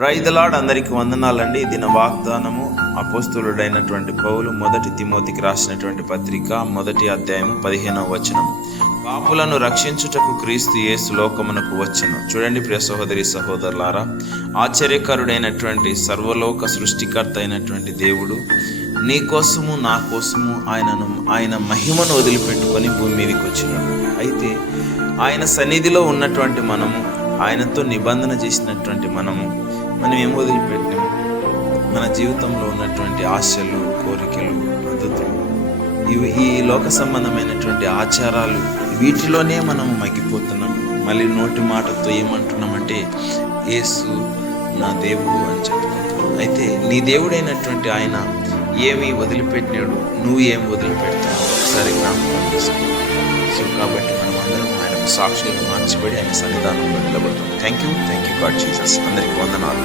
Praise the lord. అందరికీ వందనాలండి. ఈ దిన వాగ్దానము అపోస్తలుడైనటువంటి పౌలు 1 తిమోతికి రాసినటువంటి పత్రిక 1వ అధ్యాయం 15వ వచనం. పాపులను రక్షించుటకు క్రీస్తు యేసు లోకమునకు వచ్చెను. చూడండి ప్రియ సహోదరి సహోదరులారా, ఆశ్చర్యకరుడైనటువంటి సర్వలోక సృష్టికర్త అయినటువంటి దేవుడు నీ కోసము నా కోసము ఆయన మహిమను వదిలిపెట్టుకొని భూమి మీదకి వచ్చినాడు. అయితే ఆయన సన్నిధిలో ఉన్నటువంటి మనము, ఆయనతో నిబంధన చేసినటువంటి మనం ఏం వదిలిపెట్టినాము? మన జీవితంలో ఉన్నటువంటి ఆశలు, కోరికలు, పద్ధతులు, ఈ లోక సంబంధమైనటువంటి ఆచారాలు, వీటిలోనే మనము మగ్గిపోతున్నాం. మళ్ళీ నోటి మాటతో ఏమంటున్నామంటే యేసు నా దేవుడు అని చెప్పుకుంటున్నాం. అయితే నీ దేవుడైనటువంటి ఆయన ఏమి వదిలిపెట్టినాడు, నువ్వు ఏం వదిలిపెడుతున్నావు ఒకసారి జ్ఞాపకం చేసుకో. సో కాబట్టి మనం అందరం ఆయనకు సాక్షులుగా మార్చబడి ఆయన సన్నిధానంలో నిలబడతాం. Thank you God Jesus. అందరికీ వందనాలు.